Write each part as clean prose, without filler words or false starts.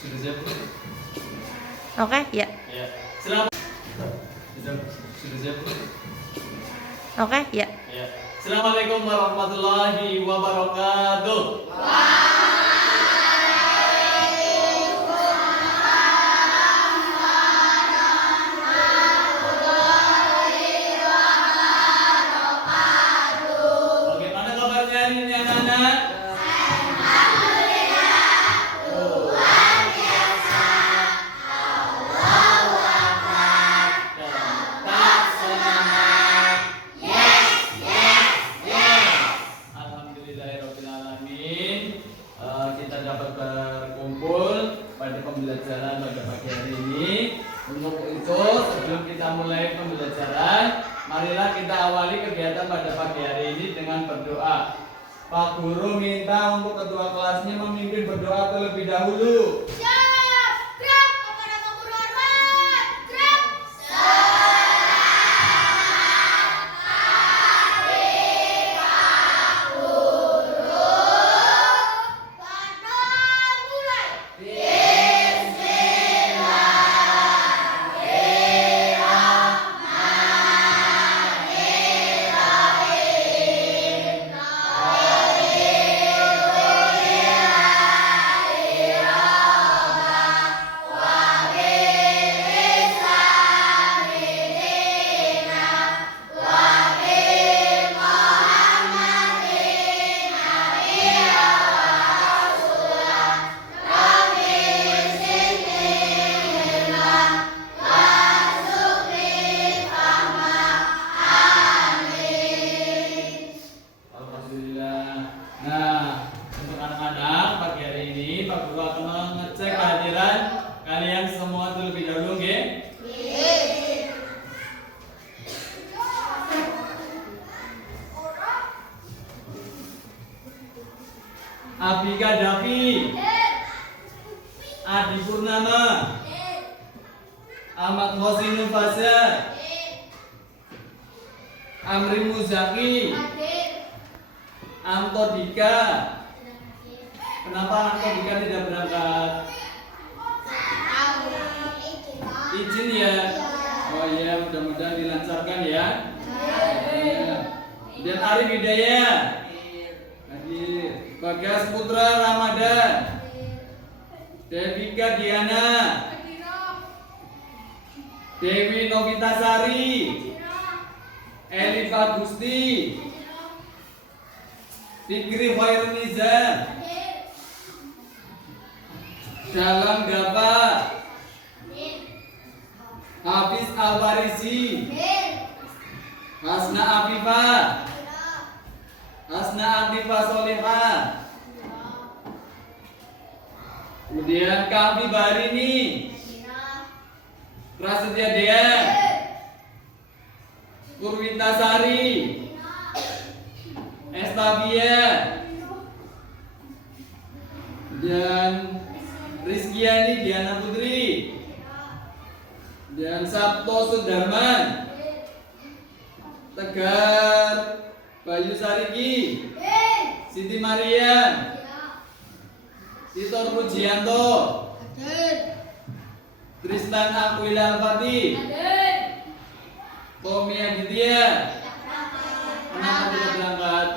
Sudah siap? Oke, ya. Ya. Selamat. Sudah siap? Oke, ya. Ya. Assalamualaikum warahmatullahi wabarakatuh. Bagaimana kabarnya hari ini anak-anak? Alhamdulillahirrahmanirrahim. Kita dapat berkumpul pada pembelajaran pada pagi hari ini. Untuk itu, sebelum kita mulai pembelajaran, marilah kita awali kegiatan pada pagi hari ini dengan berdoa. Pak Guru minta untuk ketua kelasnya memimpin berdoa terlebih dahulu. Siap, gerak kepada Pak Guru hormat, gerak. Alhamdulillah. Nah, untuk anak-anak pagi hari ini Pak Guru akan mengecek kehadiran kalian semua terlebih dahulu, nggih? Abika Davi, Adi Purnama, Ahmad Hosinul Fasya, Amri Muzaki, Anto Dika. Kenapa Anto Dika tidak berangkat? Izin ya. Oh ya, mudah-mudahan dilancarkan ya. Dan Arif Hidayah hadir. Bagas Putra Ramadan, Devika Diana, Dewi Novitasari, Elif Agusti, Fikri Khairuniza, Dalam Gapa, Hafiz Alwarisi, Hasna Afifah, Hasna Afifah Solihah, kemudian Kavi Barini, Prasetya Dean, Purwita Sari, Estavia, dan Rizkyani Diana Putri, dan Sabto Sudarman, Tegar Bayu Sariki, Siti Mariam, Titor Pujianto, Tristan Aquila Al-Fatih, Tommy Aditya. Kenapa tidak berangkat?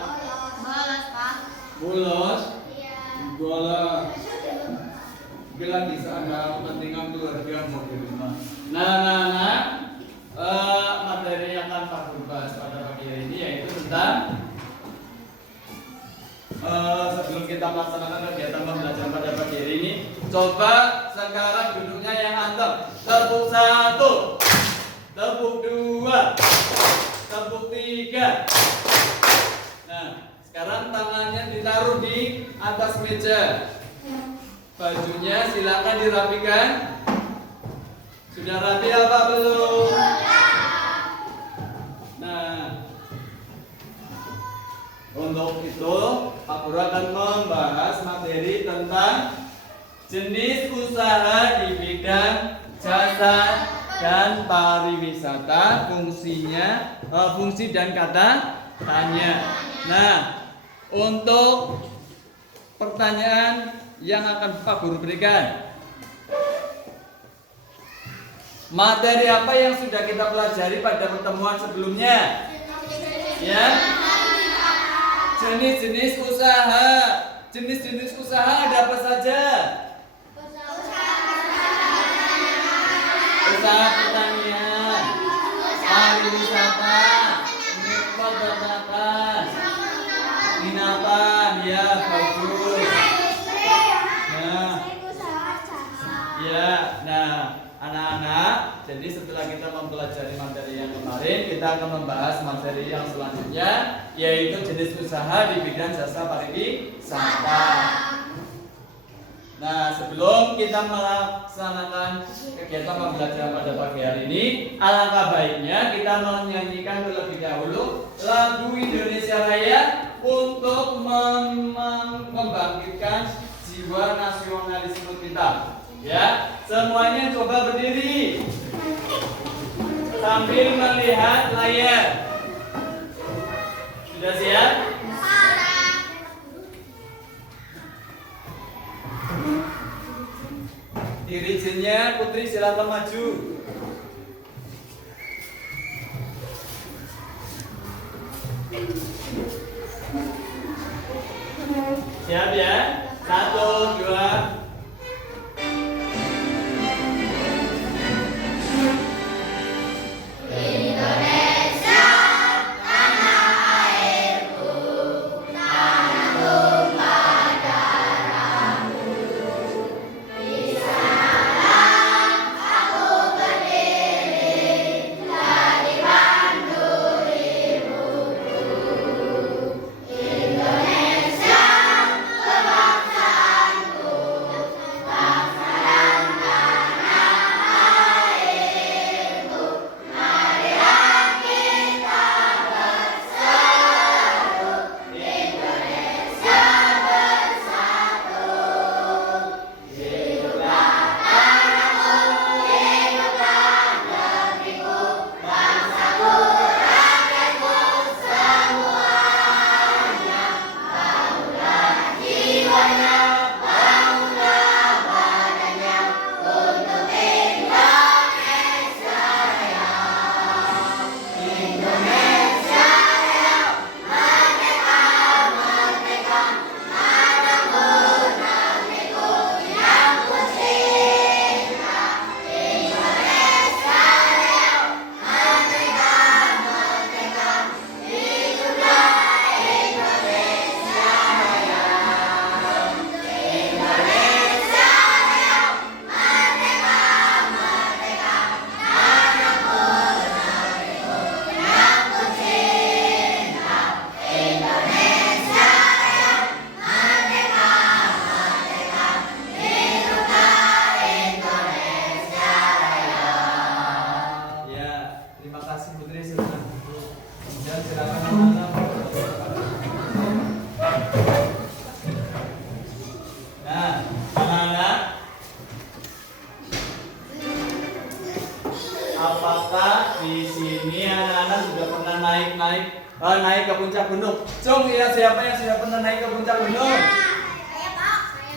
Bolos? Bolos. Bila bisa ada kepentingan keluarga mau di rumah. Nah, materi yang akan Pak Guru bahas pada pagi hari ini yaitu tentang sebelum kita melaksanakan kegiatan pembelajaran pada pagi hari ini, coba sekarang duduknya yang anteng. Tepuk 1, tepuk 2, tepuk 3. Nah, sekarang tangannya ditaruh di atas meja. Bajunya silakan dirapikan. Sudah rapi apa belum? Nah, untuk itu Pak Guru akan membahas materi tentang jenis usaha di bidang jasa dan pariwisata, fungsinya, fungsi dan kata tanya. Nah, untuk pertanyaan yang akan Pak Guru berikan. Materi apa yang sudah kita pelajari pada pertemuan sebelumnya? Ya. Jenis-jenis usaha. Jenis-jenis usaha ada apa saja? Usaha pertanian, pariwisata, peternakan, penginapan, ya bagus. Nah, anak-anak, jadi setelah kita mempelajari materi yang kemarin, kita akan membahas materi yang selanjutnya, yaitu jenis usaha di bidang jasa pariwisata. Nah, sebelum kita melaksanakan kegiatan pembelajaran pada pagi hari ini, alangkah baiknya kita menyanyikan terlebih dahulu lagu Indonesia Raya untuk membangkitkan jiwa nasionalisme kita. Ya, semuanya coba berdiri sambil melihat layar. Sudah siap? Dirijennya Putri silakan maju. Siap ya? 1, 2. Apakah di sini anak-anak sudah pernah naik ke puncak gunung? Cung, ya siapa yang sudah pernah naik ke puncak gunung?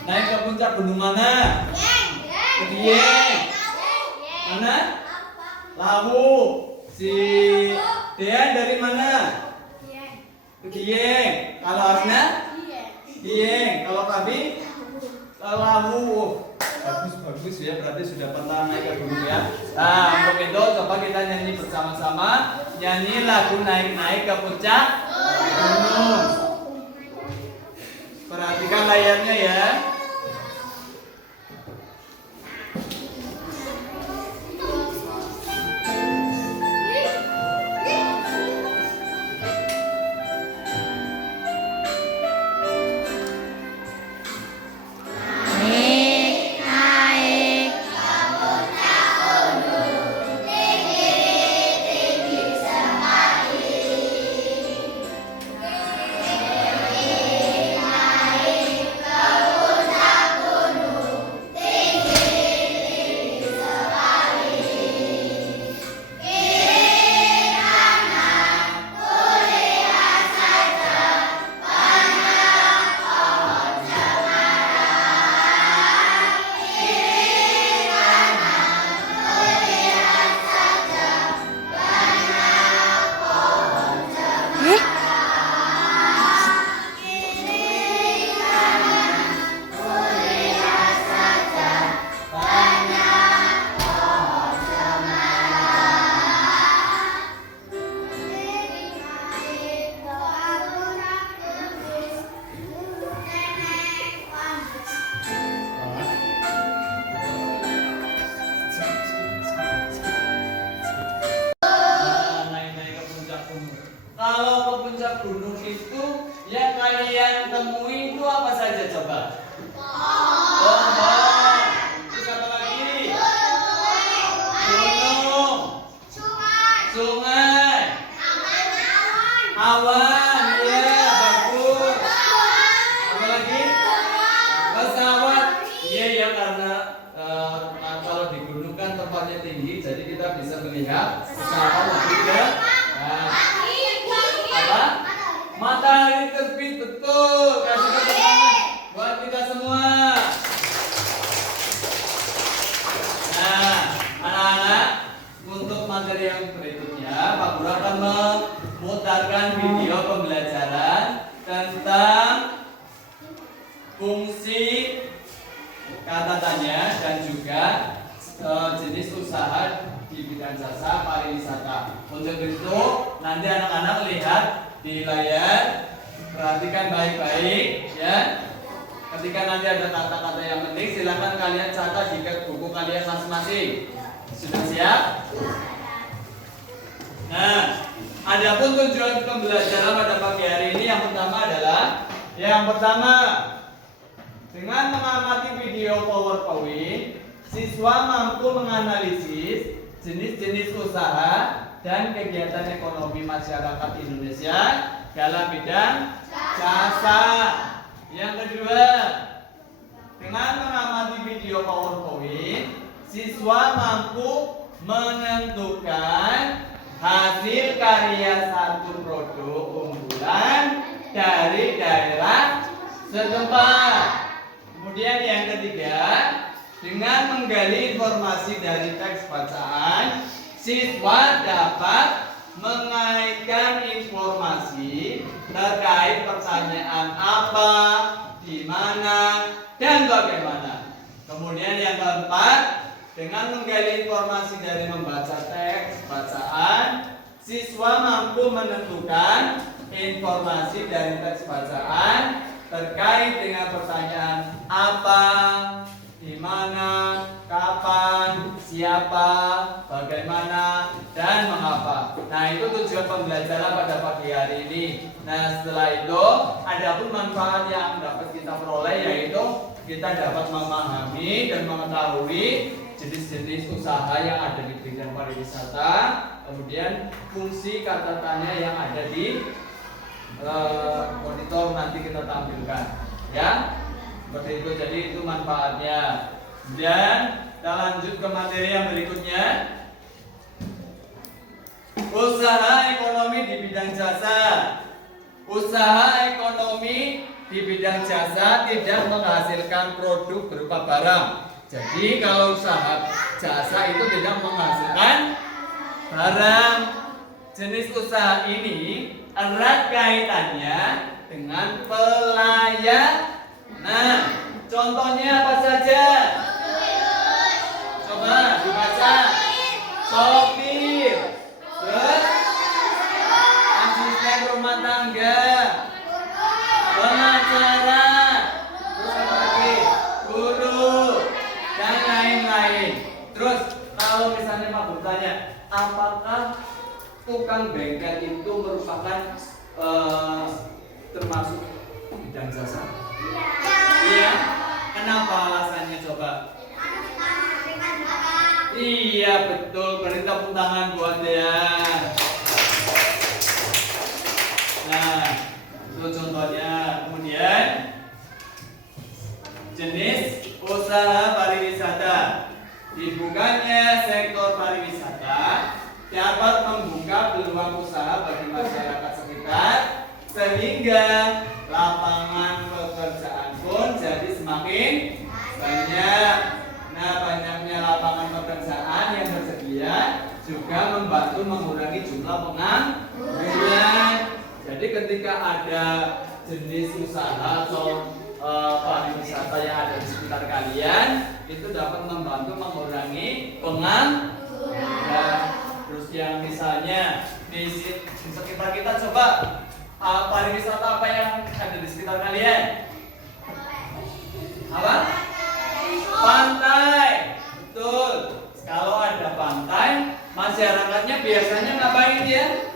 Naik ke puncak gunung mana? Dieng. Mana? Lawu. Si Dieng dari mana? Dieng. Kalau Asna? Dieng. Kalau Kabi? Lawu. Bagus ya, berarti sudah pernah naik ke gunung ya. Nah, untuk itu coba kita nyanyi bersama-sama. Nyanyi lagu naik-naik ke puncak gunung. Perhatikan layarnya ya. Puncak harapannya tinggi, jadi kita bisa melihat usaha lebih dekat. Apa? Matahari terbit, betul. Kasih tepuk tangan buat kita semua. Nah, anak-anak, untuk materi yang berikutnya, Pak Guru akan memutarkan video pembelajaran tentang fungsi kata tanya dan juga jenis usaha di bidang jasa pariwisata. Untuk itu, nanti anak-anak lihat di layar, perhatikan baik-baik ya. Ketika nanti ada kata-kata yang penting, silakan kalian catat di buku kalian masing-masing. Sudah siap? Nah, adapun tujuan pembelajaran pada pagi hari ini yang pertama adalah dengan mengamati video PowerPoint, siswa mampu menganalisis jenis-jenis usaha dan kegiatan ekonomi masyarakat Indonesia dalam bidang jasa. Yang kedua, dengan mengamati video PowerPoint, siswa mampu menentukan hasil karya satu produk unggulan dari daerah setempat. Kemudian yang ketiga, dengan menggali informasi dari teks bacaan, siswa dapat mengaitkan informasi terkait pertanyaan apa, di mana, dan bagaimana. Kemudian yang keempat, dengan menggali informasi dari membaca teks bacaan, siswa mampu menentukan informasi dari teks bacaan terkait dengan pertanyaan apa, di mana, kapan, siapa, bagaimana, dan mengapa. Nah, itu tujuan pembelajaran pada pagi hari ini. Nah, setelah itu ada pun manfaat yang dapat kita peroleh, yaitu kita dapat memahami dan mengetahui jenis-jenis usaha yang ada di bidang pariwisata, kemudian fungsi kata tanya yang ada di monitor nanti kita tampilkan, ya. Seperti itu, jadi itu manfaatnya. Dan kita lanjut ke materi yang berikutnya. Usaha ekonomi di bidang jasa. Usaha ekonomi di bidang jasa tidak menghasilkan produk berupa barang. Jadi kalau usaha jasa itu tidak menghasilkan barang. Jenis usaha ini erat kaitannya dengan pelayanan. Nah, contohnya apa saja? Coba dibaca. Sopir, terus asisten rumah tangga, pengacara, terus apa lagi? Guru, dan lain-lain. Terus kalau misalnya Pak Guru tanya, apakah tukang bengkel itu merupakan termasuk bidang jasa? Iya. Kenapa alasannya coba? Iya betul, beri tepuk tangan buat dia. Nah, itu contohnya. Kemudian jenis usaha pariwisata. Dibukanya sektor pariwisata dapat membuka peluang usaha bagi masyarakat sekitar, sehingga lapangan pekerjaan pun jadi semakin banyak. Nah, banyaknya lapangan pekerjaan yang tersedia juga membantu mengurangi jumlah pengangguran. Jadi ketika ada jenis usaha atau pariwisata yang ada di sekitar kalian, itu dapat membantu mengurangi pengangguran. Terus yang misalnya di sekitar kita, coba pariwisata apa yang ada di sekitar kalian? Apa? Pantai. Betul. Kalau ada pantai, masyarakatnya biasanya ngapain ya?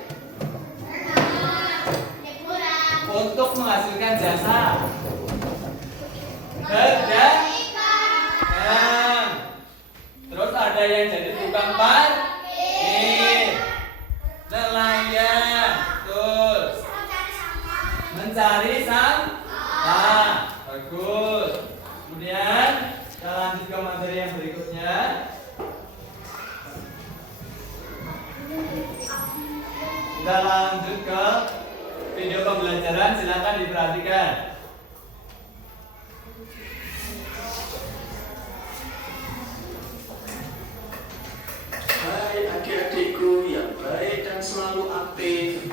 Untuk menghasilkan jasa. Berdagang. Terus ada yang jadi tukang parkir, nelayan, betul. Mencari sampah, bagus. Kemudian kita lanjut ke materi yang berikutnya. Kita lanjut ke video pembelajaran, silakan diperhatikan. Hai adik-adikku yang baik dan selalu aktif.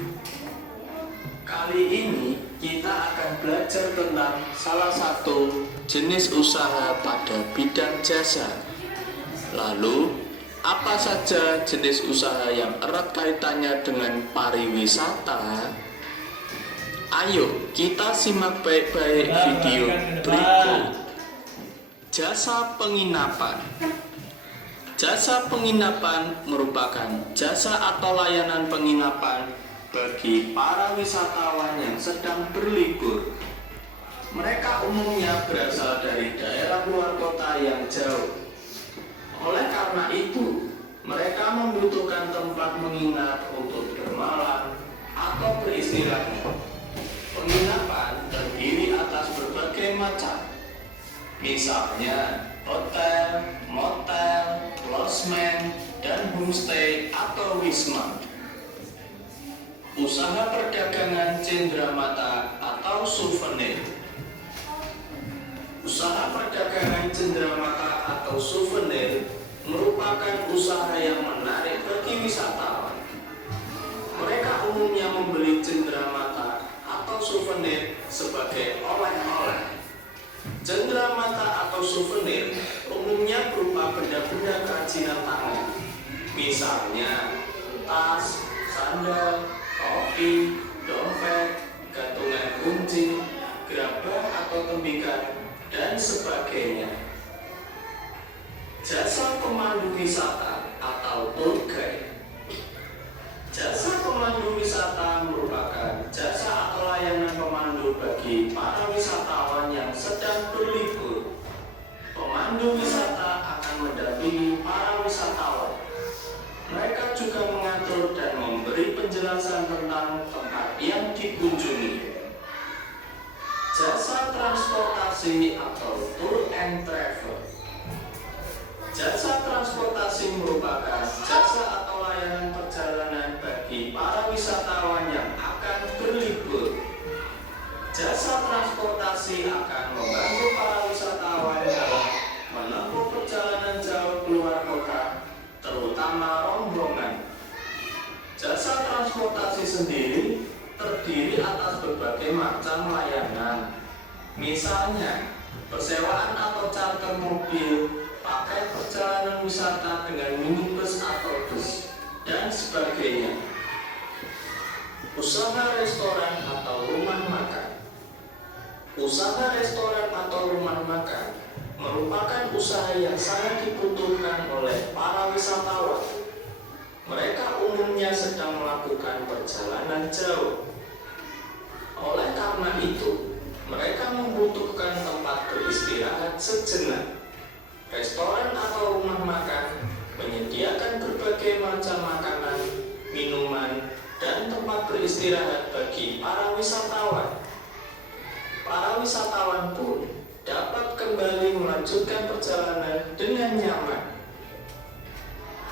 Kali ini kita akan belajar tentang salah satu jenis usaha pada bidang jasa. Lalu, apa saja jenis usaha yang erat kaitannya dengan pariwisata? Ayo kita simak baik-baik video berikut. Jasa penginapan. Jasa penginapan merupakan jasa atau layanan penginapan bagi para wisatawan yang sedang berlibur. Mereka umumnya berasal dari daerah luar kota yang jauh. Oleh karena itu, mereka membutuhkan tempat menginap untuk bermalam atau beristirahat. Penginapan terdiri atas berbagai macam, misalnya hotel, motel, losmen, dan homestay atau wisma. Usaha perdagangan cenderamata atau souvenir. Usaha perdagangan cenderamata atau souvenir merupakan usaha yang menarik bagi wisatawan. Mereka umumnya membeli cenderamata atau souvenir sebagai oleh-oleh. Cenderamata atau souvenir umumnya berupa benda-benda kerajinan tangan, misalnya tas, sandal, topi, dompet, gantungan kunci, gerabah atau tembikar, dan sebagainya. Jasa pemandu wisata atau tour guide. Jasa pemandu wisata merupakan jasa atau layanan pemandu bagi para wisatawan yang sedang berlibur. Pemandu wisata akan mendampingi para wisatawan. Mereka juga mengatur dan memberi penjelasan tentang tempat yang dikunjungi. Jasa transportasi atau tour and travel. Jasa transportasi merupakan jasa atau layanan perjalanan bagi para wisatawan yang akan berlibur. Jasa transportasi akan membantu para wisatawan dalam menempuh perjalanan jauh keluar kota, terutama rombongan. Jasa transportasi sendiri terdiri atas berbagai macam layanan, misalnya persewaan atau charter mobil, pakai perjalanan wisata dengan minibus atau bus, dan sebagainya. Usaha restoran atau rumah makan. Usaha restoran atau rumah makan merupakan usaha yang sangat dibutuhkan oleh para wisatawan. Mereka umumnya sedang melakukan perjalanan jauh. Oleh karena itu, mereka membutuhkan tempat beristirahat sejenak. Restoran atau rumah makan menyediakan berbagai macam makanan, minuman, dan tempat beristirahat bagi para wisatawan. Para wisatawan pun dapat kembali melanjutkan perjalanan dengan nyaman.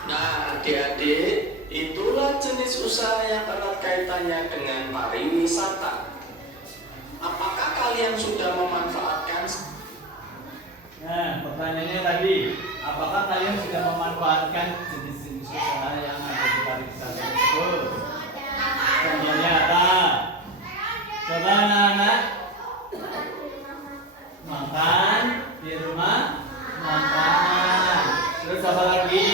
Nah, adik-adik, itulah jenis usaha yang erat kaitannya dengan pariwisata. Apakah kalian sudah memanfaatkan? Nah, pertanyaannya tadi, apakah kalian sudah memanfaatkan jenis-jenis usaha yang ada di pariwisata tersebut? Contohnya apa? Coba anak-anak. Makan di rumah, makan. Terus apa lagi?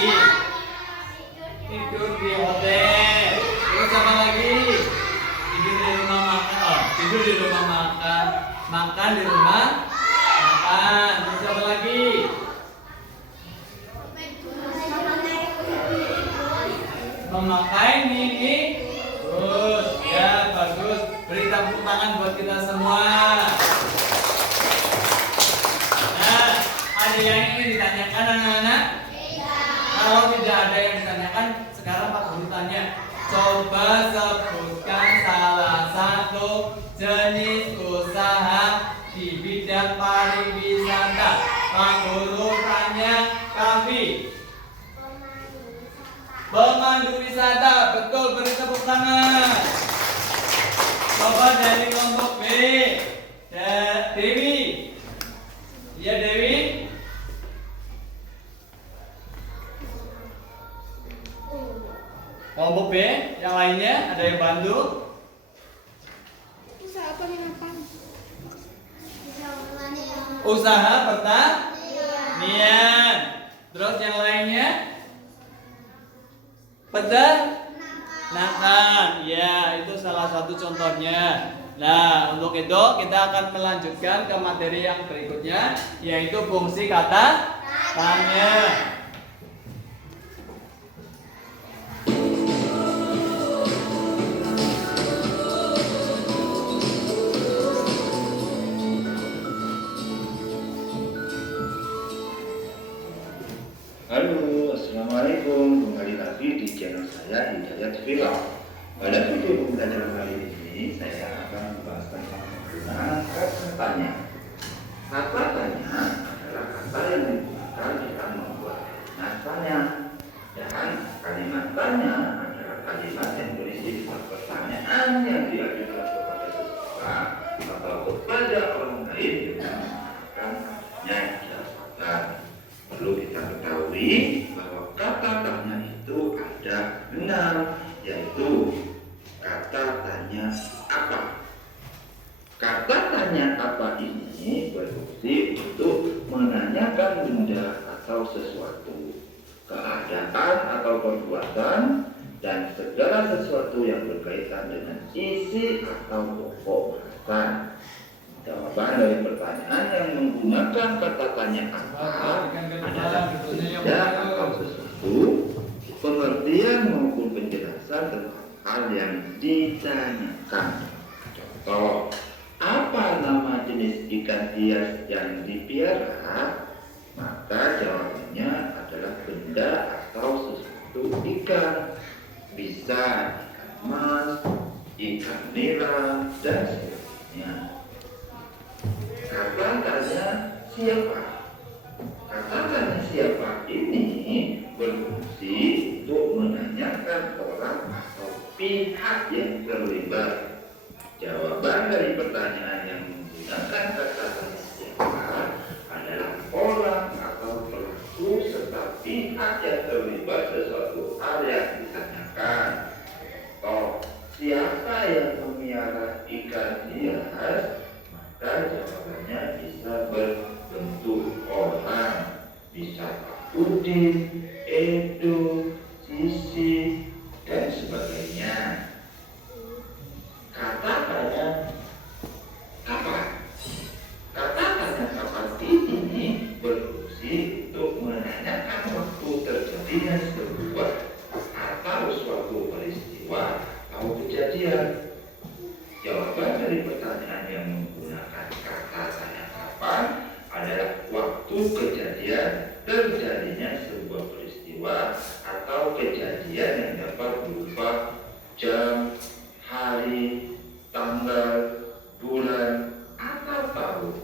Tidur di hotel. Terus apa lagi? Tidur di rumah makan. Oh, tidur di rumah makan. Makan di rumah makan. Terus apa lagi? Memakai mini. Terus ya bagus. Beri tepuk tangan buat kita semua. Nah, ada yang ingin ditanyakan anak-anak? Kalau tidak ada yang ditanyakan, sekarang Pak Guru tanya. Coba sebutkan salah satu jenis usaha di bidang pariwisata. Pak Guru tanya Kavi. Pemandu wisata, betul, beri tepuk tangan. dari kelompok B? Dewi. Iya Dewi. Kelompok B, yang lainnya ada yang bantu? Usaha penginapan. Usaha pertanian. Terus yang lainnya? Peternakan. Ya, itu salah satu contohnya. Nah, untuk itu kita akan melanjutkan ke materi yang berikutnya, yaitu fungsi kata tanya. Halo, Assalamualaikum. Kembali lagi di channel saya Hidayat Film. Pada video pembelajaran kali ini saya akan membahas tentang penggunaan kata tanya. Kata tanya adalah kata yang digunakan dalam membuat kalimat tanya. Dan kalimat tanya adalah kalimat yang berisi pertanyaan yang diajukan kepada seseorang atau kepada orang lain dengan menggunakan jawaban. Perlu kita ketahui bahwa kata tanya itu ada 6, yaitu kata tanya apa. Kata tanya apa ini berfungsi untuk menanyakan benda atau sesuatu, keadaan atau perbuatan, dan segala sesuatu yang berkaitan dengan isi atau pokok bahasan. Jawaban dari pertanyaan yang menggunakan kata tanya apa adalah benda atau sesuatu, pengertian maupun penjelasan tentang hal yang ditanyakan. Contoh, apa nama jenis ikan hias yang dipiara? Maka jawabannya adalah benda atau sesuatu ikan. Bisa ikan emas, ikan nila, dan sebagainya. Kata tanya siapa? Kata tanya siapa ini berfungsi untuk menanyakan orang atau pihak yang terlibat. Jawaban dari pertanyaan yang menggunakan kata tanya siapa adalah orang atau pelaku serta pihak yang terlibat sesuatu hal yang ditanyakan. Contoh, siapa yang memelihara ikan hias? Maka jawabannya bisa berbentuk orang, bisa Pak Udin, Edo, Sisi, dan sebagainya. Kata tanya kapan? Kata tanya kapan ini berfungsi untuk menanyakan waktu terjadinya sebuah atau suatu peristiwa atau kejadian. Jawaban dari pertanyaan yang menggunakan kata tanya kapan adalah waktu kejadian terjadinya sebuah peristiwa atau kejadian yang dapat berupa jam, hari, tanggal, bulan, atau tahun.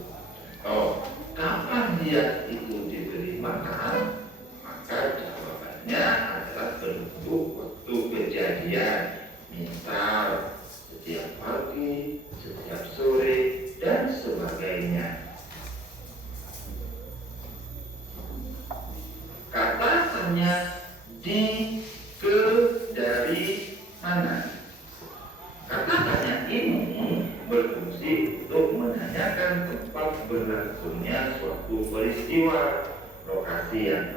Oh, kapan dia itu diberi makan? Maka jawabannya adalah bentuk waktu kejadian. Misal, setiap pagi, setiap sore, dan sebagainya. Kata tanya di, ke, dari, mana. Kata tanya ini berfungsi untuk menanyakan tempat berlangsungnya suatu peristiwa, lokasi yang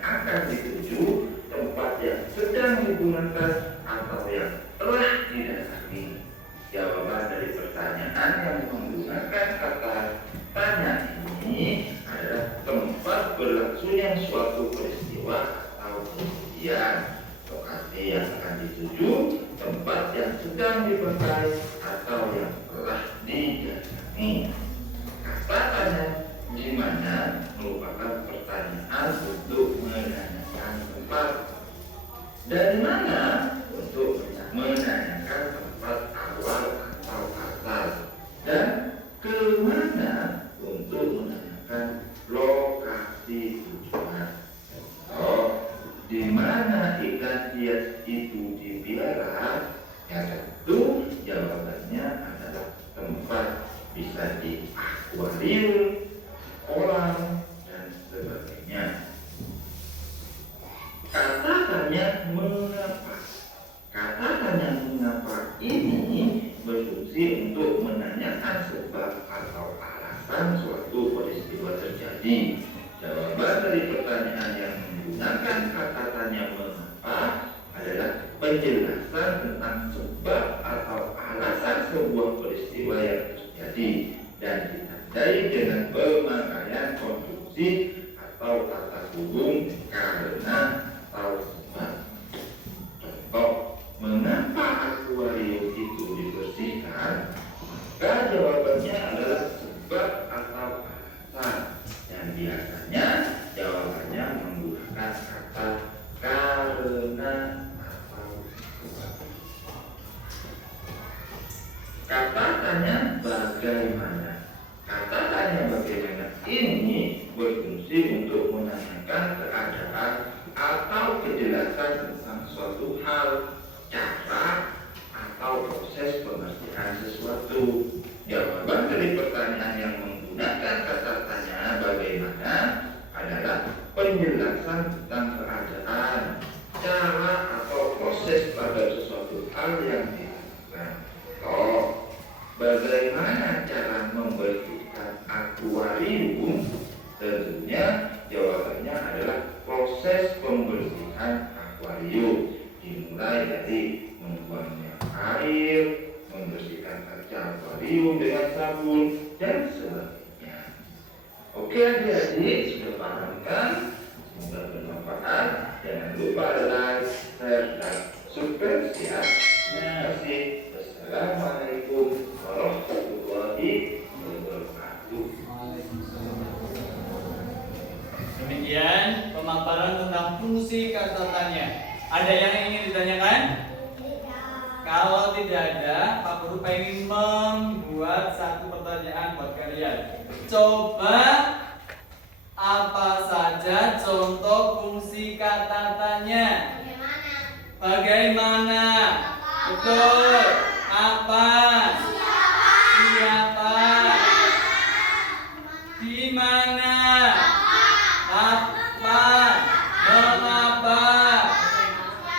akan dituju, tempat yang sedang digunakan, atau yang telah didatangi. Jawaban dari pertanyaan yang menggunakan kata tanya ini adalah tempat berlangsungnya suatu peristiwa atau kejadian, lokasi yang akan dituju, tempat yang sedang dipakai, atau yang telah didatangi. Kata tanya di mana merupakan pertanyaan untuk menanyakan tempat. Dari mana untuk menanyakan tempat awal atau asal, dan ke mana untuk menanyakan lokasi tujuan. Oh, di mana ikan hias itu dipelihara? Ya tentu jawabannya adalah Jawaban dari pertanyaan yang menggunakan kata tanya mengapa adalah penjelasan tentang sebab atau alasan sebuah peristiwa yang terjadi dan ditandai dengan pemakaian konstruksi atau kata hubung karena atau sebab. Contoh, mengapa akuarium itu dibersihkan? Maka jawabannya adalah sebab atau alasan, dan biasanya jawabannya menggunakan kata karena atau sebab. Kata tanya bagaimana. Kata tanya bagaimana ini berfungsi untuk menanyakan keadaan atau kejelasan tentang suatu hal, cara atau proses pengertian sesuatu. Jawaban dari pertanyaan yang menggunakan kata tanya bagaimana adalah penjelasan tentang keadaan, cara atau proses pada sesuatu hal yang dilakukan. Bagaimana cara membersihkan akuarium? Tentunya jawabannya adalah proses pembersihan akuarium, dimulai dari membuangnya air, membersihkan kaca akuarium dengan sabun, dan sebagainya. Oke adik-adik, sudah paham kan? Semoga bermanfaat. Jangan lupa like, share, dan subscribe ya. Terima kasih. Assalamualaikum warahmatullahi wabarakatuh. Demikian pemaparan tentang fungsi kata tanya. Ada yang ingin ditanyakan? Kalau tidak ada, Pak Guru pengen membuat satu pertanyaan buat kalian. Coba apa saja contoh fungsi kata tanya? Bagaimana? Betul. Apa? Siapa? Di mana? Kapan? Mengapa?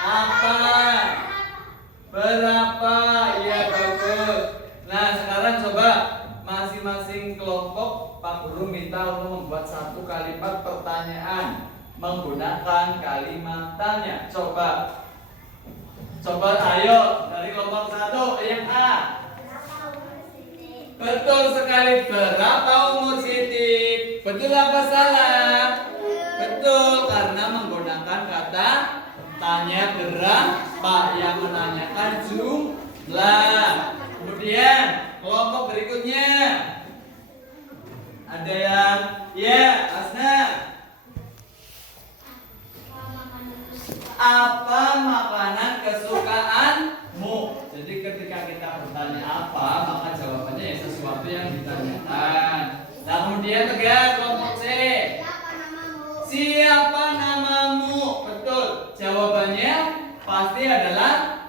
Apa? Berapa? Ya bagus. Nah sekarang coba masing-masing kelompok Pak Guru minta untuk membuat satu kalimat pertanyaan menggunakan kalimat tanya. Coba ayo dari kelompok 1 yang A. Betul sekali, berapa umur Siti? Betul apa salah? Betul, karena menggunakan kata tanya berapa yang menanyakan jumlah. Kemudian kelompok berikutnya ada yang Asna. Apa makanan kesukaanmu? Jadi ketika kita bertanya apa, maka jawabannya ya sesuatu yang ditanyakan. Nah kemudian tegas kelompok C. Siapa namamu? Betul. Jawabannya pasti adalah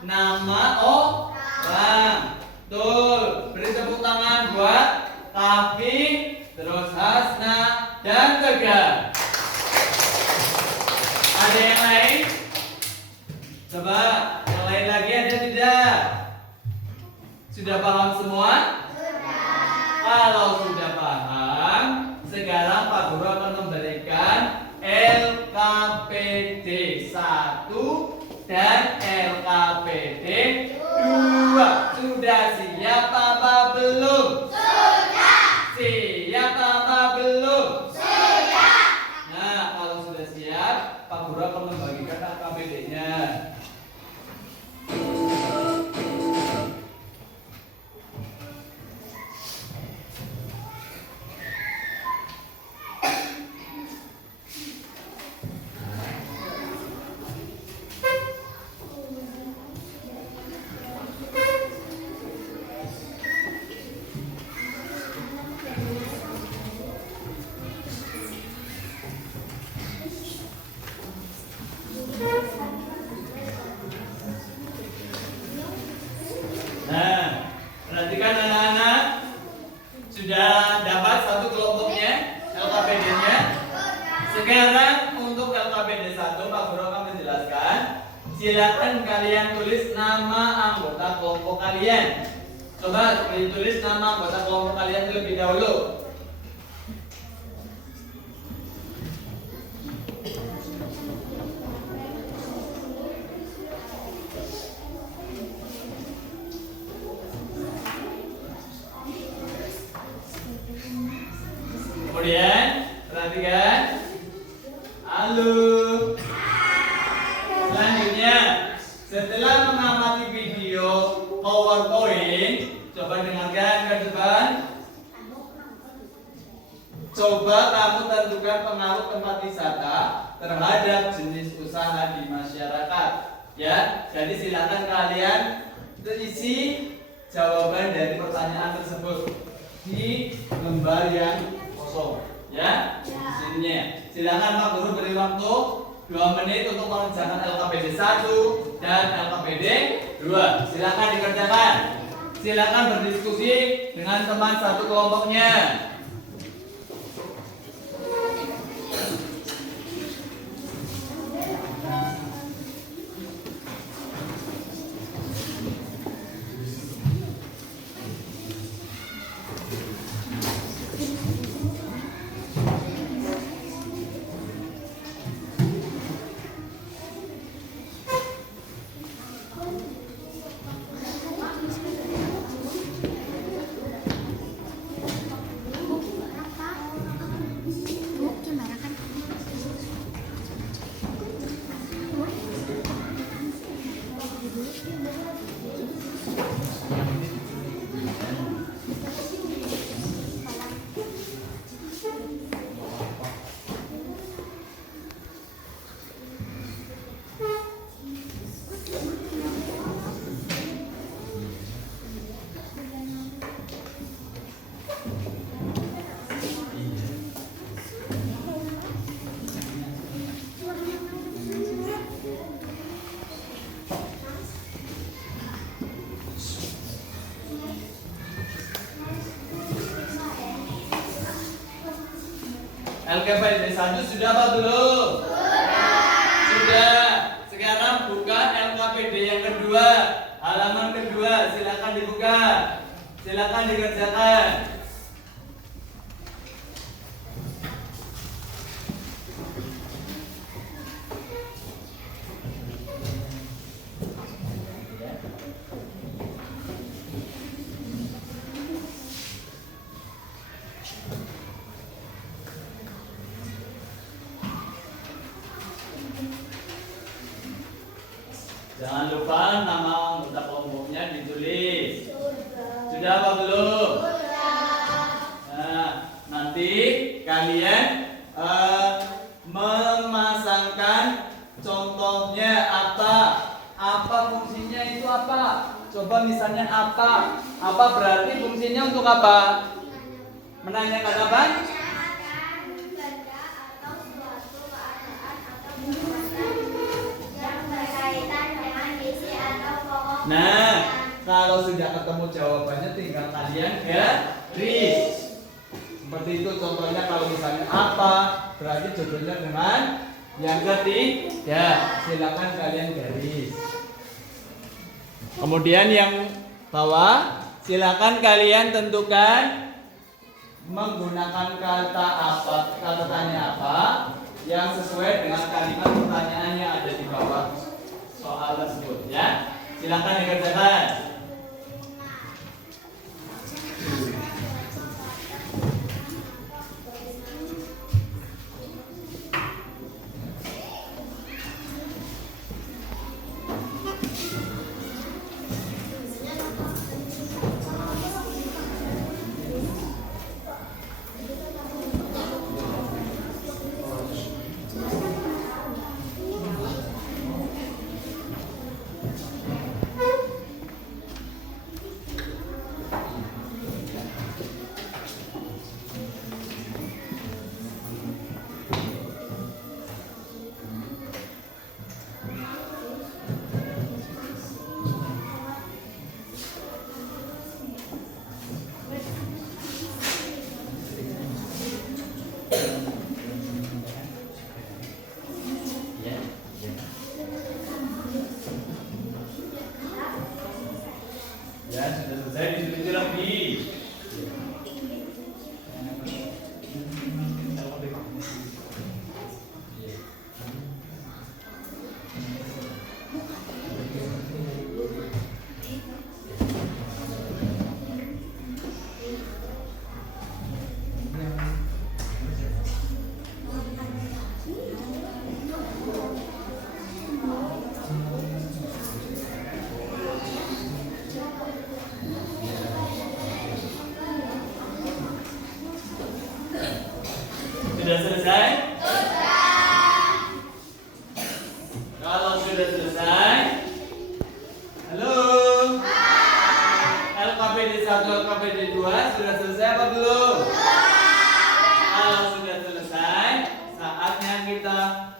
nama orang. Betul. Beri tepuk tangan buat Kafi, terus Hasna dan Tegar. Ada yang lain? Coba yang lain lagi ada tidak? Sudah paham semua? Kalau sudah paham, sekarang Pak Guru akan memberikan LKPD 1 dan LKPD 2. Sudah siap apa belum? Sudah. Siap apa belum? Sudah. Nah, kalau sudah siap, Pak Guru akan membagikan LKPD-nya. Nah, perhatikan anak-anak, sudah dapat satu kelompoknya LKPD-nya. Sekarang untuk LKPD 1 Pak Guru akan menjelaskan. Silakan kalian tulis nama anggota kelompok kalian. Coba ditulis nama anggota kelompok kalian terlebih dahulu. Kemudian perhatikan. Halo. Selanjutnya, setelah mengamati video PowerPoint, coba dengarkan ke depan. Coba kamu tentukan pengaruh tempat wisata terhadap jenis usaha di masyarakat. Ya, jadi silakan kalian isi jawaban dari pertanyaan tersebut di lembar yang kosong. Ya, sini. Silakan Pak Guru beri waktu 2 menit untuk mengerjakan LKPD 1 dan LKPD 2. Silakan dikerjakan. Silakan berdiskusi dengan teman satu kelompoknya. LKPD 1 sudah apa belum? Sudah. Sekarang buka LKPD yang kedua, halaman kedua. Silakan dibuka. Silakan dikerjakan. Jangan lupa nama anggota kelompoknya ditulis. Sudah apa belum? Nah, nanti kalian memasangkan contohnya apa? Apa fungsinya itu apa? Coba misalnya apa? Apa berarti fungsinya untuk apa? Menanyakan apa? Nah, kalau sudah ketemu jawabannya tinggal kalian garis. Seperti itu contohnya, kalau misalnya apa berarti jodohnya dengan yang ketiga. Silakan kalian garis. Kemudian yang bawah silakan kalian tentukan menggunakan kata apa, kata tanya apa yang sesuai dengan kalimat pertanyaan yang ada di bawah soal tersebut, ya. Silakan dikerjakan.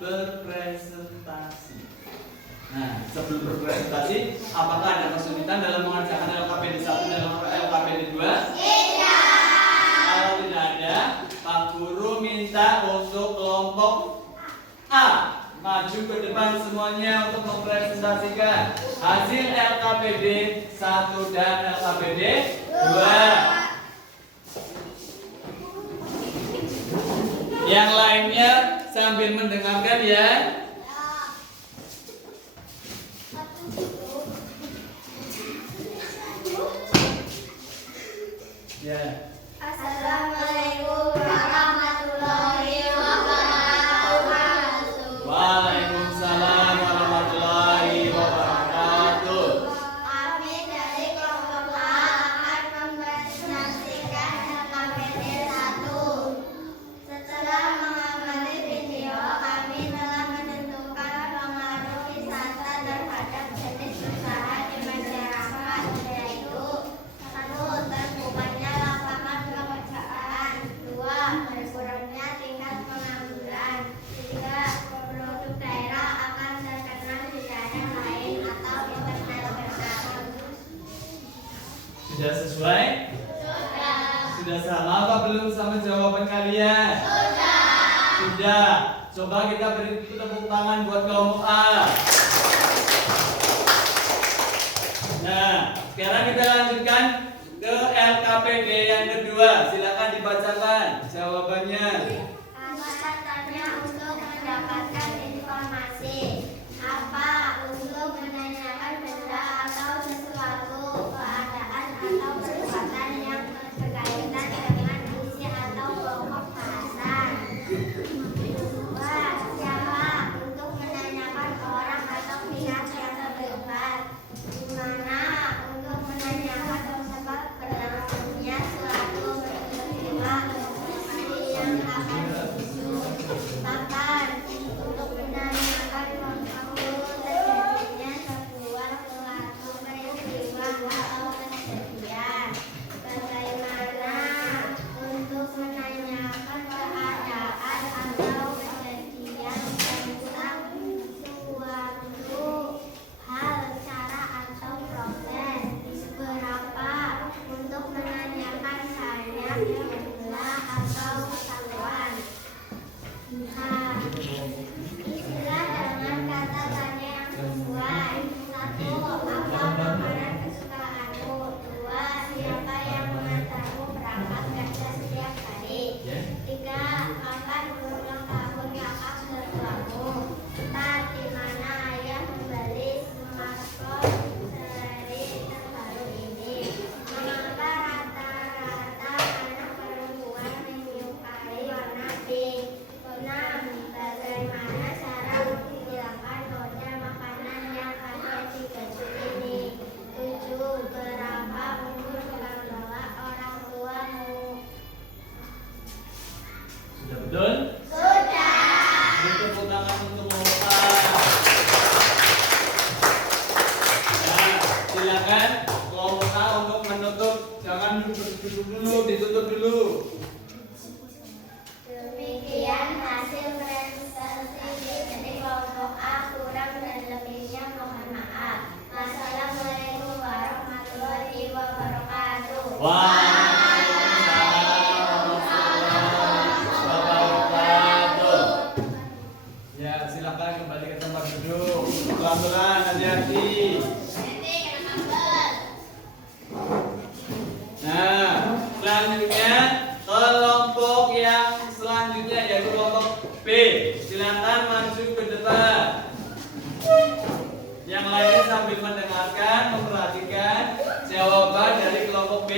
berpresentasi. Nah, sebelum berpresentasi, apakah ada kesulitan dalam mengerjakan LKPD 1 dan LKPD 2? Tidak. Kalau tidak ada, Pak Guru minta untuk kelompok A maju ke depan semuanya untuk mempresentasikan hasil LKPD 1 dan LKPD 2. Yang lainnya sambil mendengarkan ya. Ya. Assalamualaikum warahmatullahi wabarakatuh. Waalaikumsalam warahmatullahi wabarakatuh. Kami dari kelompok A akan mempresentasikan LKPD 1. Setelah mengamati video, kami telah menentukan pengaruh wisata terhadap jenis usaha di masyarakat, yaitu 1. Terbukanya lapangan pekerjaan, 2. Berkurangnya tingkat pengangguran, 3. Produk daerah akan terkenal di daerah lain atau internasional. Sudah sesuai? Sudah sama apa belum sama jawaban kalian? Sudah. Coba kita beri tepuk tangan buat kelompok A. Nah, sekarang kita lanjutkan ke LKPD yang kedua. Silakan dibacakan jawabannya. Syaratnya untuk mendapatkan informasi. Apa? Untuk menanyakan benda atau sesuatu, keadaan atau perbuatan yang berkaitan dengan isi atau pokok bahasan. 2. Siapa? Untuk menanyakan orang atau pihak yang terlibat. 5. Untuk menanyakan sebab berlangsungnya suatu peristiwa yang akan diusung. 8. Untuk menanyakan pengaruh terjadinya sebuah suatu peristiwa atau kejadian. Bagaimana? Untuk menanyakan keadaan atau kejadian tentang suatu hal, cara atau proses. Berapa? Untuk menanyakan banyak jumlah atau satuan. Istilah dengan kata tanya yang sesuai. 1. Apa makanan kesukaanmu? 2. Siapa yang mengantarmu berangkat kerja setiap hari? 3. Kapan ulang tahun kakak ketuamu? 4. Di mana ayah membeli smartphone seri terbaru ini? Mengapa rata-rata anak perempuan menyukai warna pink? 6. Bagaimana cara menghilangkan noda makanan yang ada di baju ini? 7. Berapa umur membawa orang tuamu? Sudah betul? Sudah. Beri tepuk tangan untuk kelompok A. Nah, silakan kelompok A untuk menutup. Jangan duduk dulu, ditutup dulu. Demikian hasil presentasi dari kelompok A. Kurang dan lebihnya mohon maaf. Wassalamualaikum warahmatullahi wabarakatuh. Waalaikumsalam warahmatullahi wabarakatuh. Ya, silakan kembali ke tempat duduk. Pelan-pelan, hati-hati. Nah, selanjutnya kelompok yang selanjutnya yaitu kelompok B. Silakan maju ke depan. Yang lainnya sambil mendengarkan, memperhatikan jawaban dari kelompok B.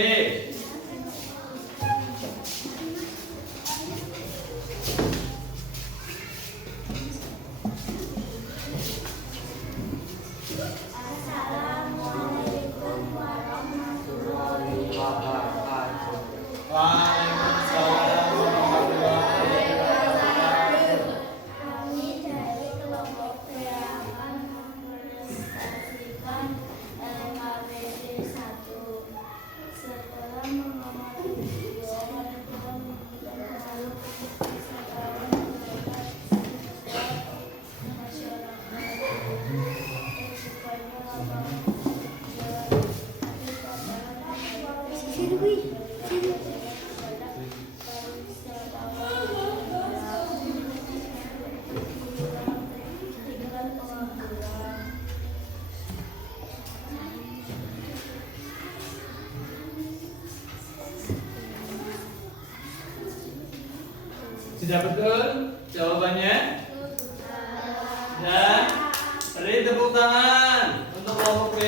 Assalamualaikum warahmatullahi wabarakatuh. Waalaikumsalam warahmatullahi wabarakatuh. Kami dari kelompok B akan mempresentasikan LKPD 1. Setelah Sudah betul jawabannya? Dan beri tepuk tangan untuk kelompok B.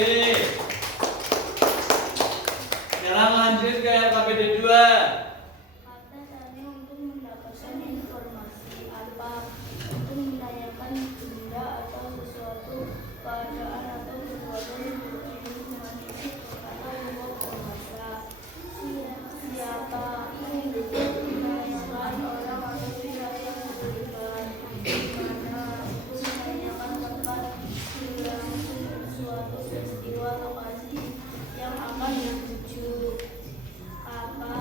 Sekarang lanjut ke LKPD 2. Kata tanya untuk mendapatkan informasi apa, untuk menanyakan benda atau sesuatu, keadaan atau perbuatan hidup manusia atau membawa bahasa. Siapa untuk menanyakan orang atau pihak yang diberikan, dimana untuk menanyakan tempat berlangsung suatu peristiwa lokasi yang akan dituju. Apa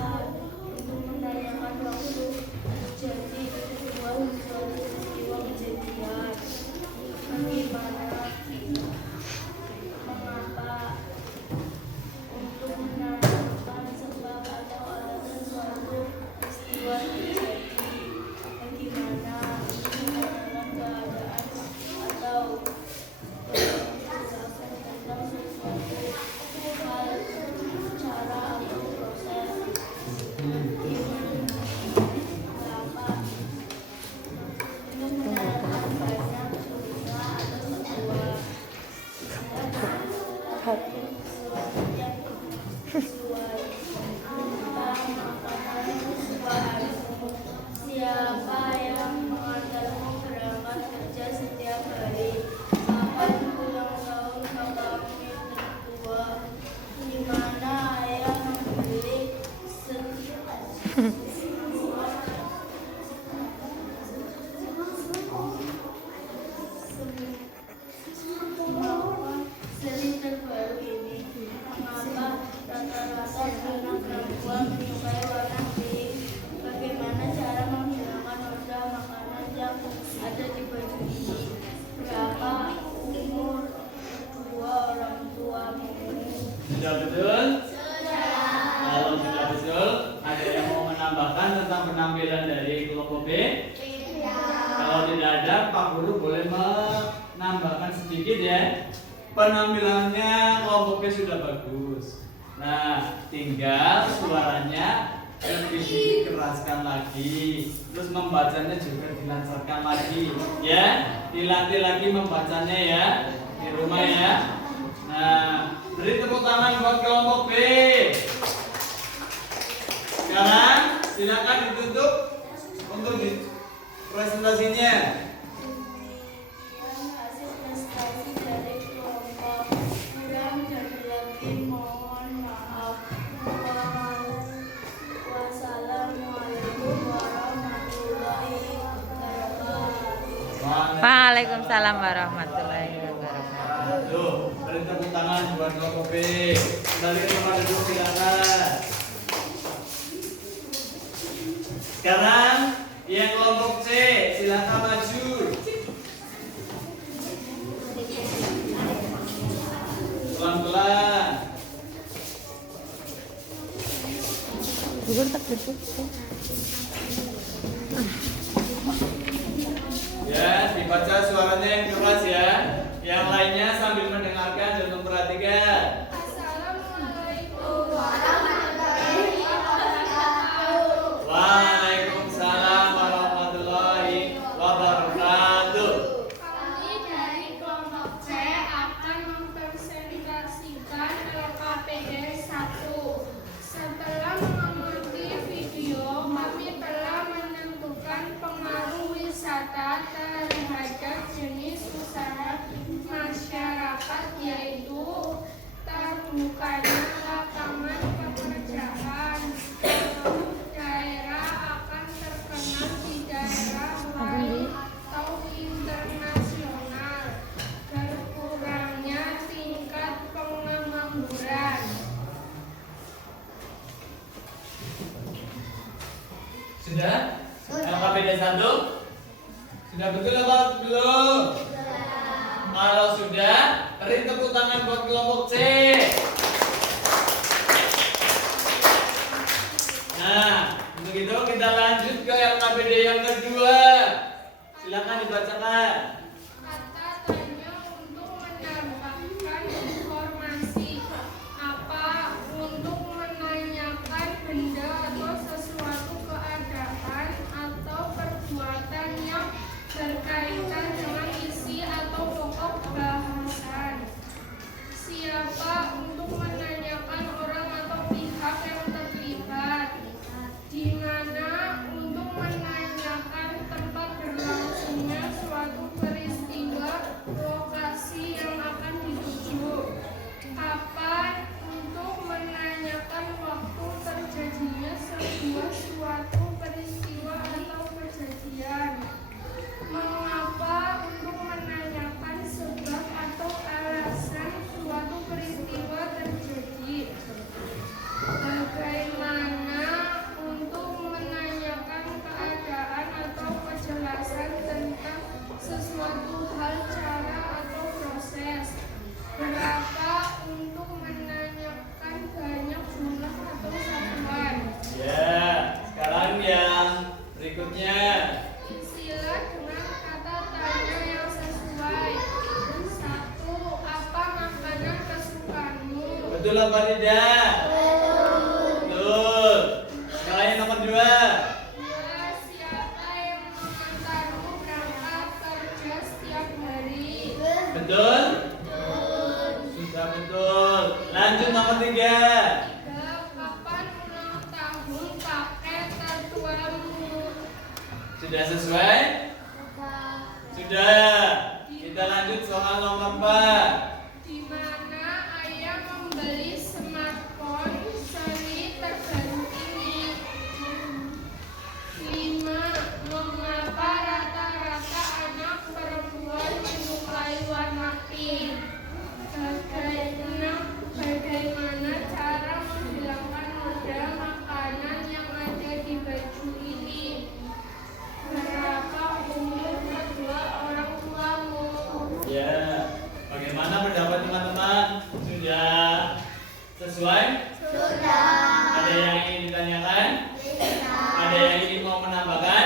untuk menanyakan waktu terjadi sebuah suatu peristiwa kejadian. Bagaimana, mengapa, untuk menanyakan sebab atau alasan suatu peristiwa terjadi. Bagaimana, untuk menanyakan keadaan atau penjelasan tentang sesuatu hal, cara atau proses. Berapa untuk menanyakan banyak bunga atau sebuah sesuatu yang sesuai. Apa makanan kesukaanmu? Siapa yang mengantarmu berangkat kerja setiap hari? Kapan ulang tahun kakakmu yang tertua? Di mana ayah membeli seri terbaru ini? Mengapa rata-rata anak perempuan menyukai warna pink? Bagaimana cara menghilangkan noda makanan yang ada di baju ini? Berapa umur kedua orang tuamu? Sudah betul? Kalau sudah betul, ada yang mau menambahkan tentang penampilan dari kelompok B? Kalau tidak ada, Pak Guru boleh menambahkan sedikit ya. Penampilannya kelompok B sudah bagus. Nah, tinggal suaranya lebih dikeraskan lagi. Terus membacanya juga dilancarkan lagi. Ya, dilatih lagi membacanya ya di rumah ya. Nah, beri tepuk tangan buat kelompok B. Sekarang silakan ditutup untuk di presentasinya. Demikian hasil prestasi dari kelompok. Kurang dan lebih mohon maaf. Wassalamualaikum warahmatullahi wabarakatuh. Waalaikumsalam warahmatullahi wabarakatuh. Tuh, beri tepuk tangan buat kelompok B. Kembali ke tempat duduk silakan. Sekarang yang kelompok C, silakan maju. Pelan-pelan. Gugur tak betul. Ya, dibaca suaranya yang keras ya. Yang lainnya sambil mendengarkan dan memperhatikan. Assalamualaikum warahmatullahi wabarakatuh. Waalaikumsalam warahmatullahi wabarakatuh. Kami dari kelompok C akan mempresentasikan LKPD 1. Setelah mengamati video, kami telah menentukan pengaruh wisata terhadap jenis usaha masyarakat, yaitu terbukanya lapangan pekerjaan. Daerah akan terkenal di daerah lain atau internasional. Berkurangnya tingkat pengangguran. Sudah? LKPD 1? Sudah betul apa belum? Kalau sudah, beri tepuk tangan buat kelompok C. Nah, untuk itu kita lanjut ke LKPD yang kedua. Silakan dibacakan. Kata tanya untuk menambahkan informasi. Apa untuk menanyakan benda atau sesuatu, keadaan atau berkaitan dengan isi atau pokok bahasan. Siapa untuk menanyakan orang atau pihak yang terlibat. Di mana untuk menanyakan tempat berlangsungnya suatu peristiwa, lokasi yang akan dituju. Kapan untuk menanyakan waktu terjadinya sebuah suatu peristiwa atau kejadian. Mengapa untuk menanyakan sebab atau alasan suatu peristiwa terjadi. Bagaimana untuk menanyakan keadaan atau kejelasan tentang sesuatu hal, cara atau proses. Berapa untuk menanyakan banyak jumlah atau satuan. Ya, sekarang yang berikutnya. Isilah dengan kata tanya yang sesuai. 1. Apa makanan kesukaanmu? Betul apa tidak? Betul. Sekarang yang nomor 2. 2. Siapa yang mengantarmu berangkat kerja setiap hari? Betul? Sudah betul. Lanjut nomor 3. 3. Kapan ulang tahun kakek tertuamu? Sudah sesuai? Sudah. Kita lanjut soal nomor 4. Di mana ayah membeli smartphone seri terbaru ini? 5. Mengapa rata-rata anak perempuan menyukai warna pink? 6. Bagaimana cara menghilangkan noda makanan yang ada di baju ini? Berapa umur kedua orang tuamu? Ya. Bagaimana pendapat teman-teman? Sudah sesuai? Sudah. Ada yang ingin ditanyakan? Ada yang ingin mau menambahkan?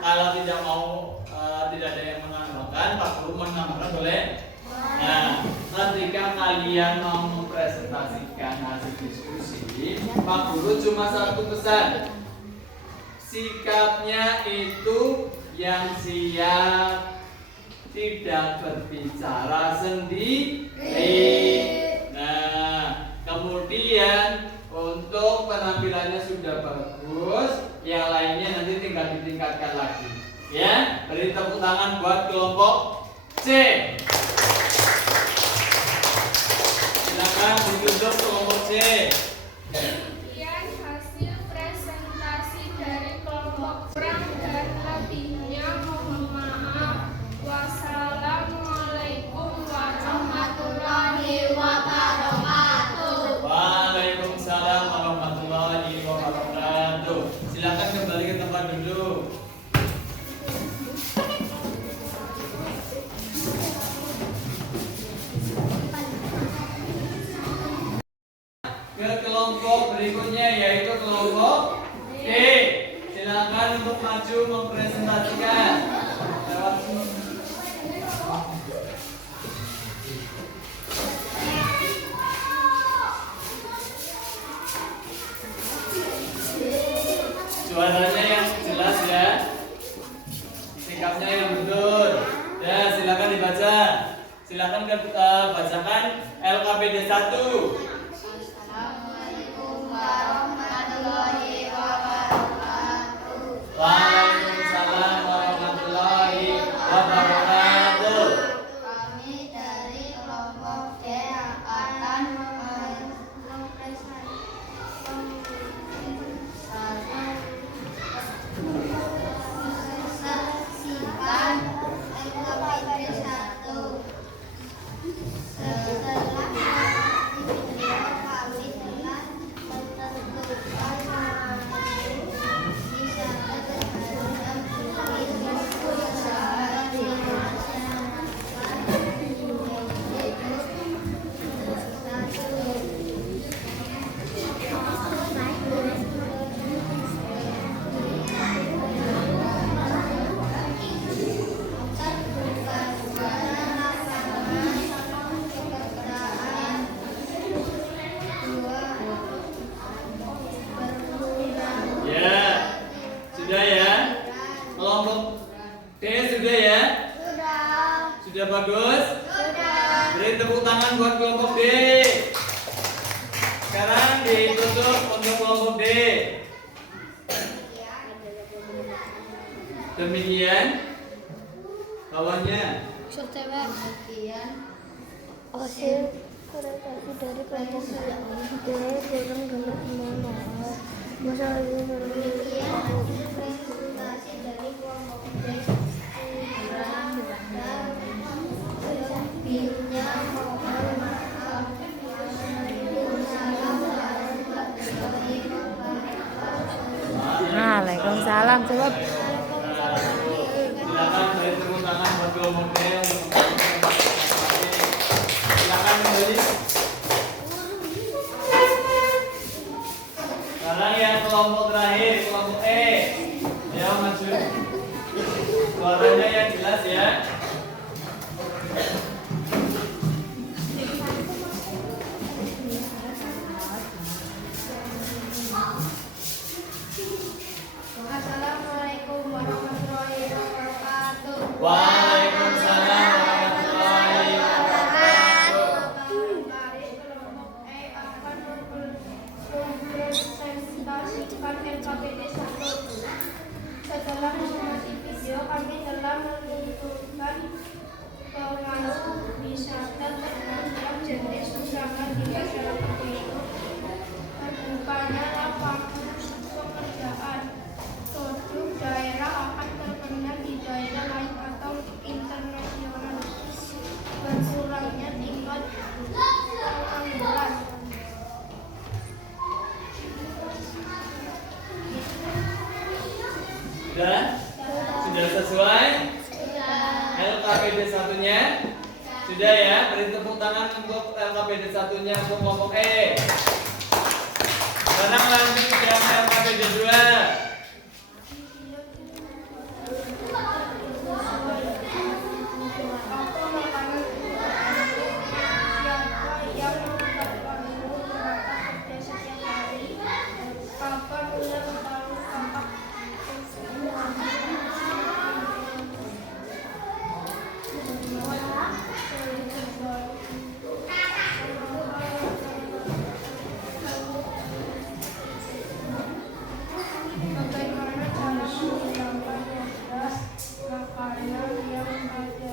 Kalau tidak mau, tidak ada yang menambahkan, Pak Guru menambahkan boleh? Nah, ketika kalian mau mempresentasikan hasil diskusi, Pak Guru cuma satu pesan. Sikapnya itu yang siap, tidak berbicara sendiri. Nah, kemudian untuk penampilannya sudah bagus, yang lainnya nanti tinggal ditingkatkan lagi. Ya, beri tepuk tangan buat kelompok C. Silakan ditunjuk kelompok C. Sekian hasil presentasi dari kelompok. Kurang dan lebihnya mohon maaf. Wassalamualaikum warahmatullahi wabarakatuh. Waalaikumsalam warahmatullahi wabarakatuh. Silakan kembali ke tempat duduk. Ke kelompok berikutnya yaitu kelompok D. Silakan untuk maju mempresentasikan. Lewat sini. Suaranya yang jelas ya. Sikapnya yang betul. Ya, silakan dibaca. Silakan bacakan LKPD 1. Assalamualaikum warahmatullahi wabarakatuh. Waalaikumsalam warahmatullahi wabarakatuh. Kami dari kelompok D akan mempresentasikan LKPD 1. Setelah Oke, sudah ya? Sudah. Sudah bagus? Sudah. Beri tepuk tangan buat kelompok D. Sekarang ditutup untuk kelompok D. Demikian bawahnya. Hasil presentasi dari kelompok D kurang gelap mana? Masalah ini presentasi dari kelompok D birunya mohon maaf. Waalaikumsalam. Coba Silakan beri tepuk tangan buat kelompok D untuk silakan kembali. Sekarang yang kelompok terakhir, kelompok E. Ya, maju. Suaranya yang jelas ya. Assalamualaikum warahmatullahi wabarakatuh. Waalaikumsalam warahmatullahi wabarakatuh. Mari kelompok E akan mempresentasikan LKPD 1. Setelah mengamati video, kami telah menentukan pengaruh wisata terhadap jenis usaha di masyarakat itu terbukanya lapangan pekerjaan. Produk daerah akan terkenal di daerah lain atau internasional. Berkurangnya tingkat pengangguran. Sudah? Sudah sesuai? LKPD satunya? Sudah ya? Beri tepuk tangan untuk LKPD satunya untuk kelompok E. Sekarang lanjut ke yang LKPD 2. Bagaimana cara menghilangkan beras makanan yang ada di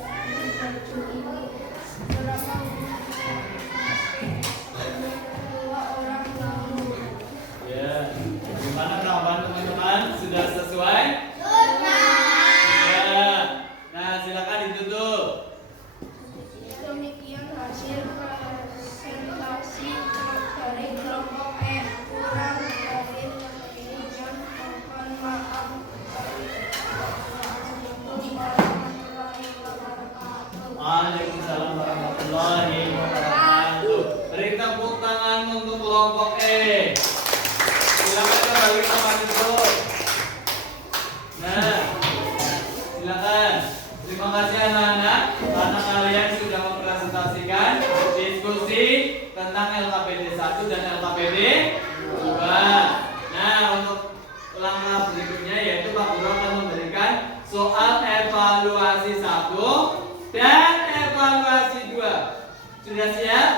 baju ini? Berapa dua orang lalu? Ya. Gimana penerapan teman-teman? Sudah sesuai? Ya. Nah, silakan ditutup. Demikian hasil presentasi dari kelompok E. Kurang dari lebihnya mohon maaf. Waalaikumsalam warahmatullahi wabarakatuh. Beri tepuk tangan untuk kelompok E. Silakan kembali ke tempat duduk. Nah, silakan. Terima kasih anak-anak karena kalian sudah mempresentasikan diskusi tentang LKPD 1 dan LKPD 2. Nah, untuk langkah berikutnya yaitu Pak Guru akan memberikan soal evaluasi 1 dan evaluasi 2. Sudah siap?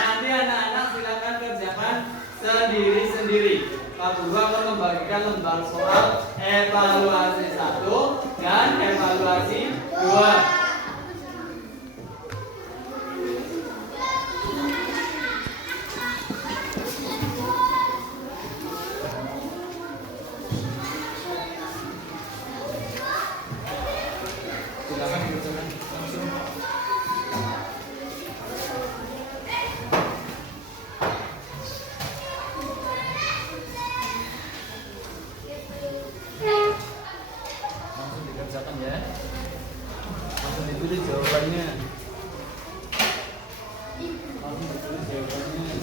Nanti anak-anak silakan kerjakan sendiri-sendiri. Pak Guru akan membagikan lembar soal evaluasi 1 dan evaluasi 2. Silakan dikerjakan langsung. Langsung dikerjakan ya. Langsung ditulis jawabannya. Langsung ditulis jawabannya.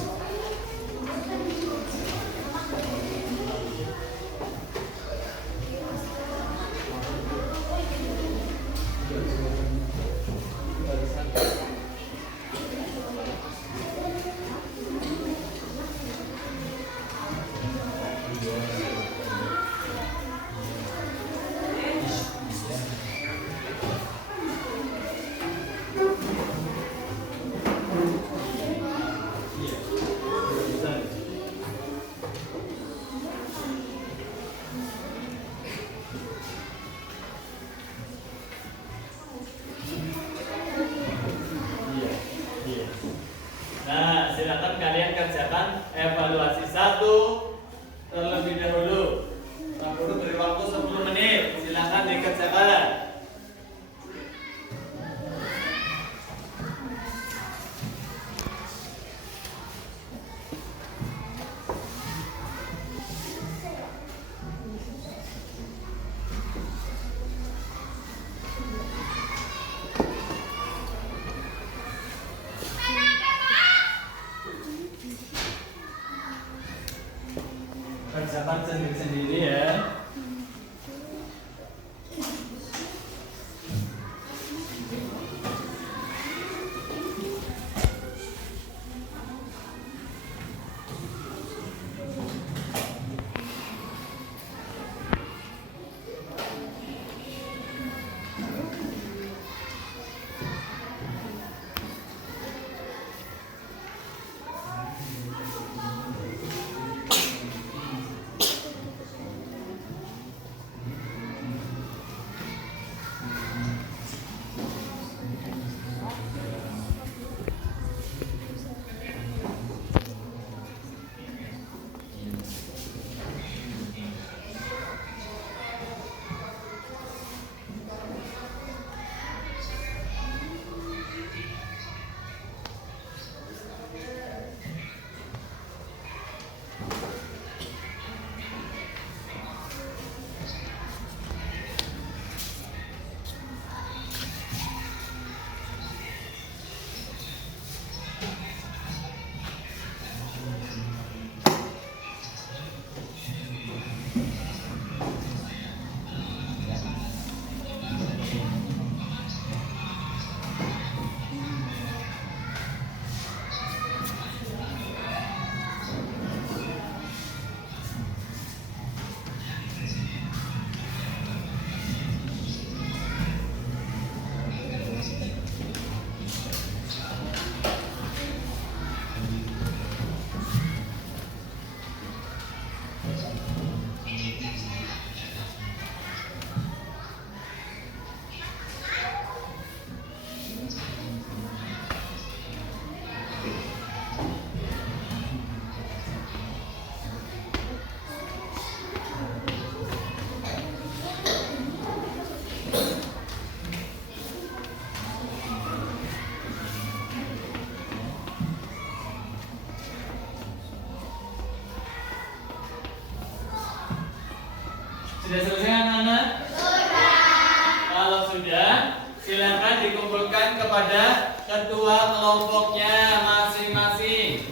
kepada ketua kelompoknya masing-masing.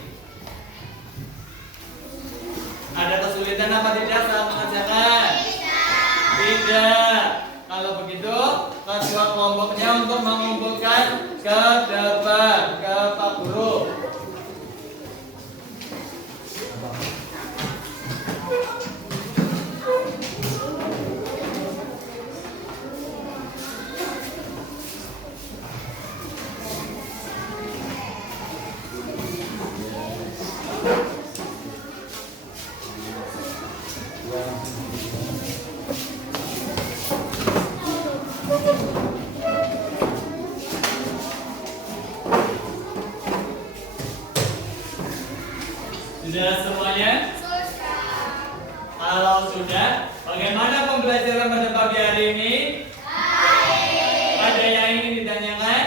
Ada kesulitan apa tidak saat mengerjakan? Tidak. Kalau begitu, ketua kelompoknya untuk mengumpulkan ke depan ke Pak Guru. Sudah semuanya? Kalau sudah, bagaimana pembelajaran pada pagi hari ini? Ada yang ingin ditanyakan?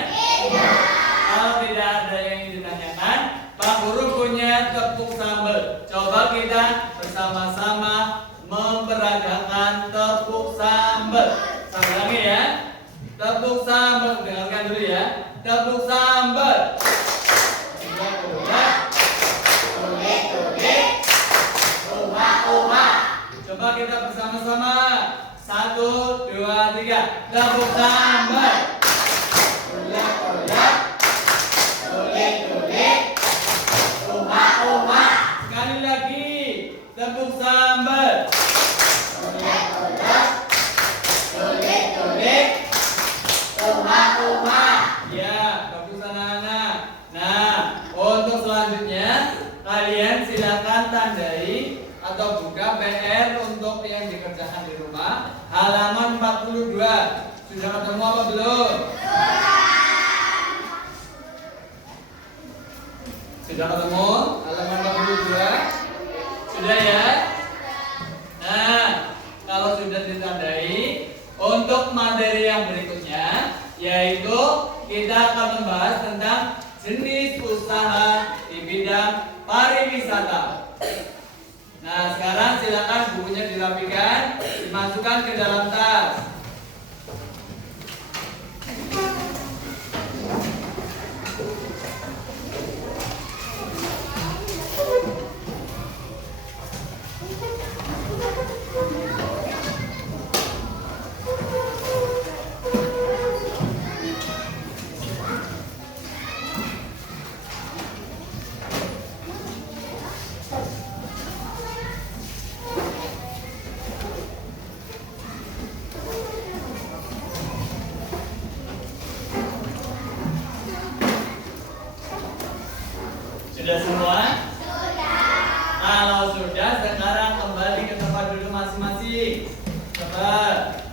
Kalau tidak ada yang ingin ditanyakan, Pak Guru punya tepuk sambal. Coba kita bersama-sama memperagakan tepuk sambal. Saya ulangi ya. Tepuk sambal, dengarkan dulu ya. Tepuk sambal. Coba kita bersama-sama. 1, 2, 3. Tepuk sambal. Ulek-ulek. Ulek-ulek. Uma-uma. Sekali lagi. Tepuk sambal. Ulek-ulek. Ulek-ulek. Uma-uma. Ya, bagus anak-anak. Nah, untuk selanjutnya kalian silakan tandai atau buka PR untuk yang dikerjakan di rumah halaman 42. Sudah ketemu apa belum? Sudah ketemu halaman 42? Sudah ya? Nah, kalau sudah ditandai, untuk materi yang berikutnya yaitu kita akan membahas tentang jenis usaha di bidang pariwisata. Nah, sekarang silakan bukunya dirapikan, dimasukkan ke dalam tas. Sudah semua? Kalau sudah, sekarang kembali ke tempat duduk masing-masing. Cepat.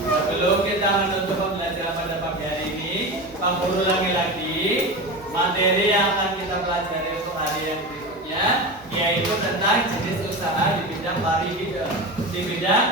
Sebelum kita menutup pembelajaran pada pagi hari ini, Pak Guru lagi-lagi materi yang akan kita pelajari untuk hari yang berikutnya yaitu tentang jenis usaha di bidang pariwisata, di bidang